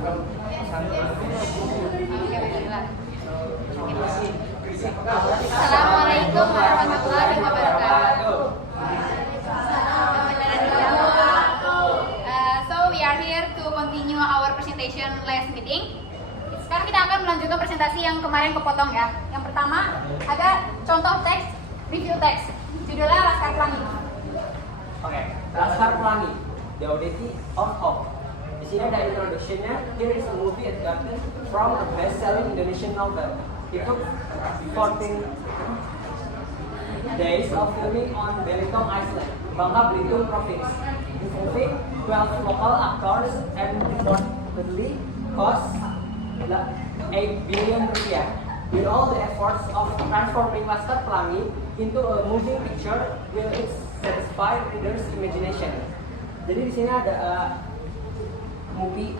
Assalamualaikum warahmatullahi wabarakatuh. So we are here to continue our presentation last meeting. Sekarang kita akan melanjutkan presentasi yang kemarin kepotong ya. Yang pertama ada contoh teks, review teks. Judulnya Laskar Pelangi. Oke, Laskar Pelangi, The Odyssey of Hope. Di sini ada introduction-nya. Here is a movie adapted from a best-selling Indonesian novel. It took 14 days of filming on Belitung Island, Bangka Belitung Province, involving 12 local actors and reportedly cost 8 billion rupiah. With all the efforts of transforming Laskar Pelangi into a moving picture, will it satisfy readers' imagination? Jadi di sini ada movie,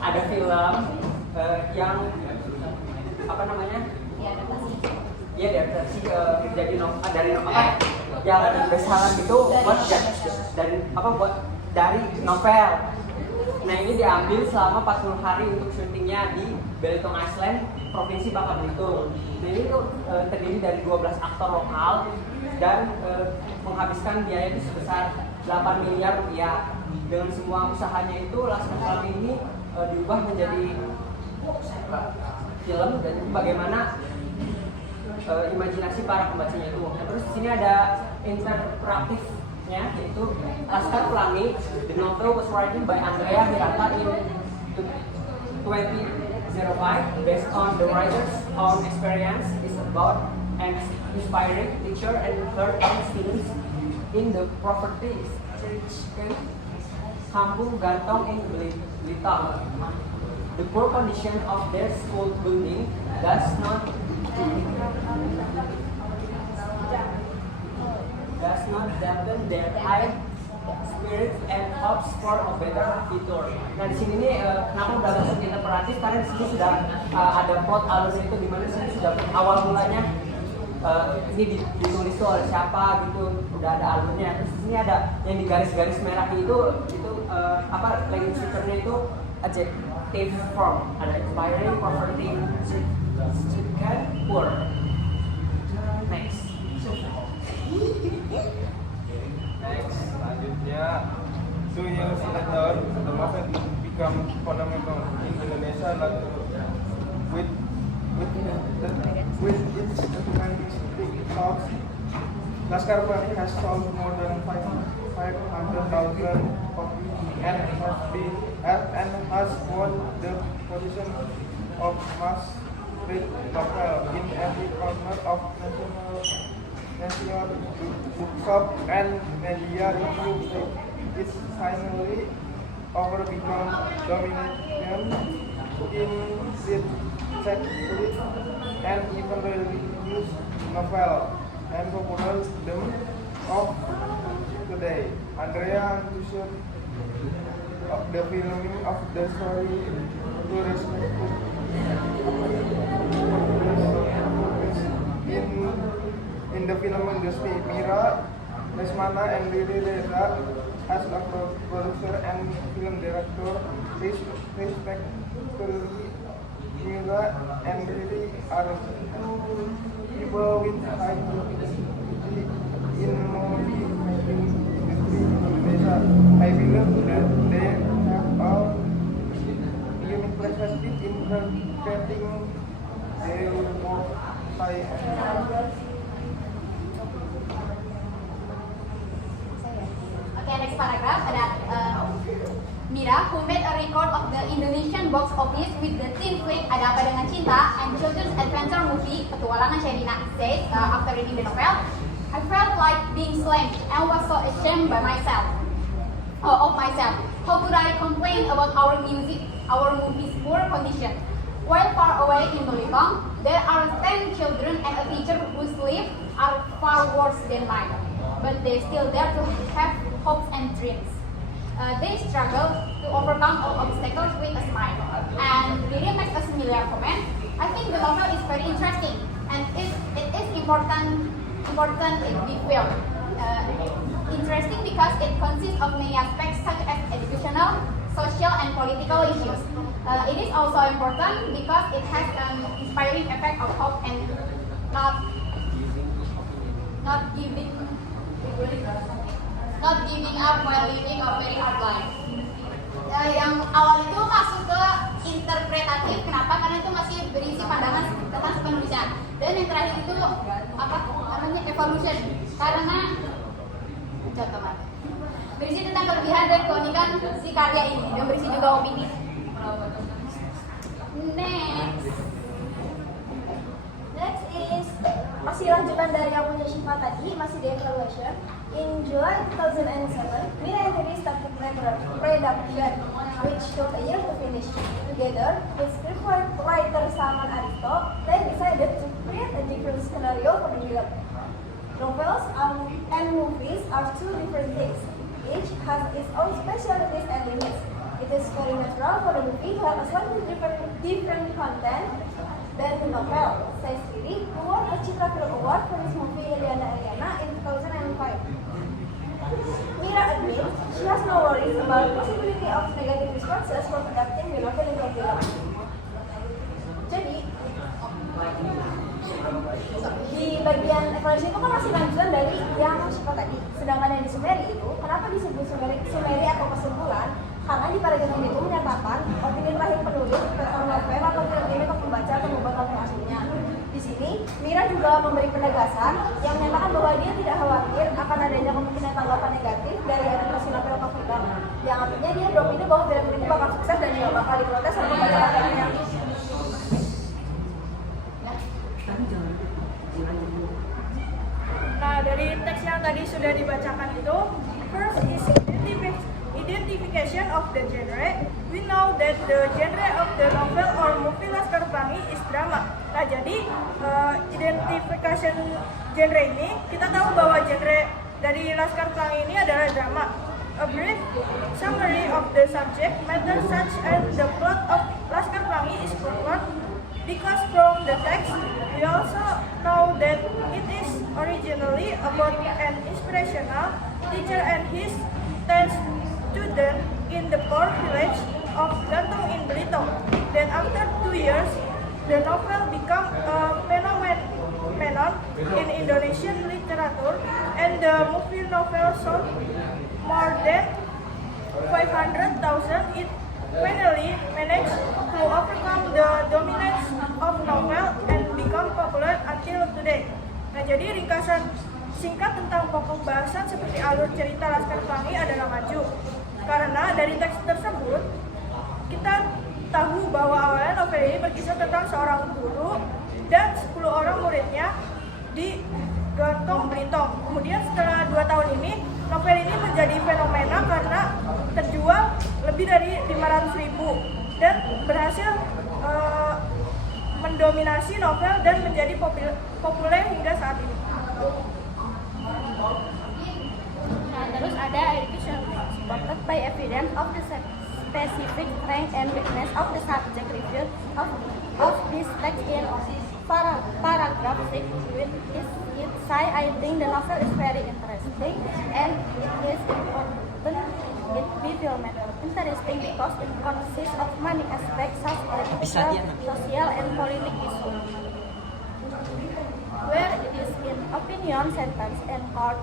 ada film yang apa namanya? Iya, adaptasi dari novel yang besaran itu buat dari novel. Nah, ini diambil selama 40 hari untuk syutingnya di Belitung Island, Provinsi Bangka Belitung. Nah, ini tuh terdiri dari 12 aktor lokal dan menghabiskan biaya itu sebesar 8 miliar rupiah. Dengan semua usahanya itu, Laskar Pelangi ini diubah menjadi film dan bagaimana imajinasi para pembacanya itu. Nah, terus di sini ada interaktifnya, yaitu Laskar Pelangi. The novel was written by Andrea Hirata in 2005, based on the writer's own experience. Is about an inspiring teacher and her own students in the poverty stricken Kampung Gantong in Blitar. The poor condition of their school building does not dampen their high spirits and hopes for a better future. Nah, di sini nih kenapa udah masuk interpretatif, karena di sini sudah ada plot alur itu, di mana sini sudah awal mulanya ini ditulis tuh oleh siapa gitu, udah ada alurnya. Terus di sini ada yang di garis-garis merah itu language feature-nya itu adjective form, ada inspiring, comforting, stricken, poor. Next. Next, selanjutnya Sunil Silatur, the movement become fundamental in Indonesia with its documentary talks. Laskar Pelangi has sold more than 500,000 copies and has won the position of must-read novel in every corner of national bookshop and media review. It's finally over become dominant in lit and even religious novel and popular of today. Andrea enthusiasm of the filming of the story to respect in the film industry. Mira Lesmana and Riri Reza as a producer and film director. Respectively, Mira and Riri are two people with high quality in movie making industry in Indonesia. I believe that they have a unique perspective in interpreting their work. Okay, next paragraph ada Mira, who made a record of the Indonesian box office with the teen flick Ada Apa Dengan Cinta and children's adventure movie Petualangan Sherina, says after reading the novel, I felt like being slammed and was so ashamed by myself. How could I complain about our movie's poor condition? While far away in Belitung, there are 10 children and a teacher whose lives are far worse than mine. But they still dare to have hopes and dreams. They struggle to overcome all obstacles with a smile. And Riri makes a similar comment. I think the novel is very interesting and it is important in big film. Interesting because it consists of many aspects such as educational, social, and political also important because it has an inspiring effect of hope and not giving up while living a very hard life. Yang awal itu masuk ke interpretatif, kenapa? Karena itu masih berisi pandangan tentang penulisan. Dan yang terakhir itu apa namanya, evolution, karena contoh berisi tentang kelebihan dan keunikan si karya ini, dan berisi juga opini. Next is masih lanjutan dari yang punya Syifa tadi, masih di evaluation. In July 2007, Mira and Terry started production, which took a year to finish. Together with scriptwriter Salman Aristo, they decided to create a different scenario for the film. Novels and movies are two different things. Each has its own specialties and limits. It is very natural for the movie to have a slightly different content than the novel, says Riri, who won a Citra Film Award for his movie Eliana Eliana in 2005. Mira admits she has no worries about the possibility of negative responses for adapting the novel into a film. Jadi, di bagian evaluasi itu kan masih lanjutan dari yang Syifa tadi. Sedangkan yang di Sumeri itu, kenapa disebut Sumeri atau kesimpulan? Karena di paragraf ini itu menyatakan opini terakhir penulis tentang novel atau film ini ke pembaca atau membuat novel aslinya. Di sini, Mira juga memberi penegasan yang menyatakan bahwa dia tidak khawatir akan adanya kemungkinan tanggapan negatif dari adaptasi novel ke film. Yang artinya dia beropini bahwa film ini bakal sukses dan juga bakal diprotes oleh pembaca novelnya. Nah, dari teks yang tadi sudah dibacakan itu, first is identification of the genre. We know that the genre of the novel or movie Laskar Pelangi is drama. Nah, jadi identification genre ini, kita tahu bahwa genre dari Laskar Pelangi ini adalah drama. A brief summary of the subject matter such as the plot of Laskar Pelangi is forward because from the text we also know that it is originally about an inspirational teacher and his 10 students in the poor village of Gantong in Belitung. Then after 2 years, the novel became a phenomenon in Indonesian literature, and the movie novel sold more than 500,000. It finally managed to overcome the dominance of novel and become popular until today. Nah, jadi ringkasan singkat tentang pokok bahasan seperti alur cerita Laskar Pelangi adalah maju. Karena dari teks tersebut, kita tahu bahwa awalnya novel ini berkisah tentang seorang guru dan 10 orang muridnya di Gantong Belitung. Kemudian setelah 2 tahun ini, novel ini menjadi fenomena karena terjual lebih dari 500.000 dan berhasil mendominasi novel dan menjadi populer hingga saat ini. Nah, terus ada education supported by evidence of the specific strength and weakness of the subject review of this text in paragraph 6 with it say, I think the novel is very interesting and it is important it be filmed. Interesting because it consists of many aspects such as social and political issues. Where it is in opinion, sentence, and court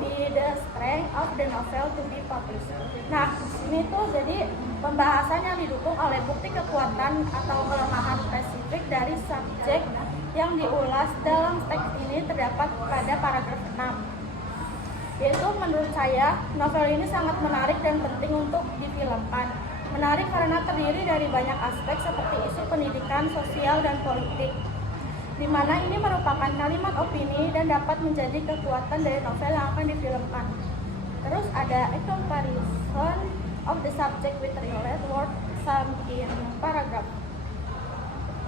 be the strength of the novel to be published. Nah, ini tuh jadi pembahasan yang didukung oleh bukti kekuatan atau kelemahan spesifik dari subjek yang diulas dalam teks ini terdapat pada paragraf 6. Yaitu menurut saya, novel ini sangat menarik dan penting untuk difilmkan. Menarik karena terdiri dari banyak aspek seperti isu pendidikan, sosial, dan politik, di mana ini merupakan kalimat opini dan dapat menjadi kekuatan dari novel yang akan difilmkan. Terus ada a comparison of the subject with real world some in paragraph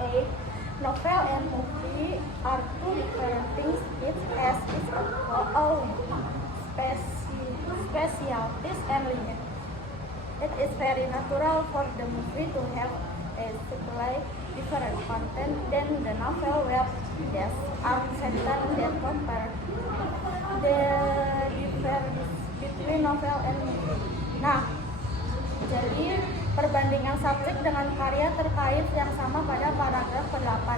8. Novel and movie are two different things, each has its own specialties and limits. It is very natural for the movie to have a slightly different content than the novel, where there are sentences that compare the difference between novel and movie. Nah, jadi perbandingan yang subjek dengan karya terkait yang sama pada paragraf ke-8,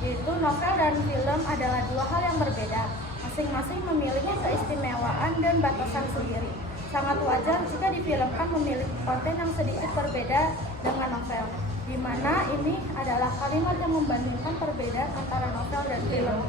yaitu novel dan film adalah dua hal yang berbeda, masing-masing memiliki keistimewaan dan batasan sendiri. Sangat wajar jika difilmkan memiliki konten yang sedikit berbeda dengan novel, di mana ini adalah kalimat yang membandingkan perbedaan antara novel dan film.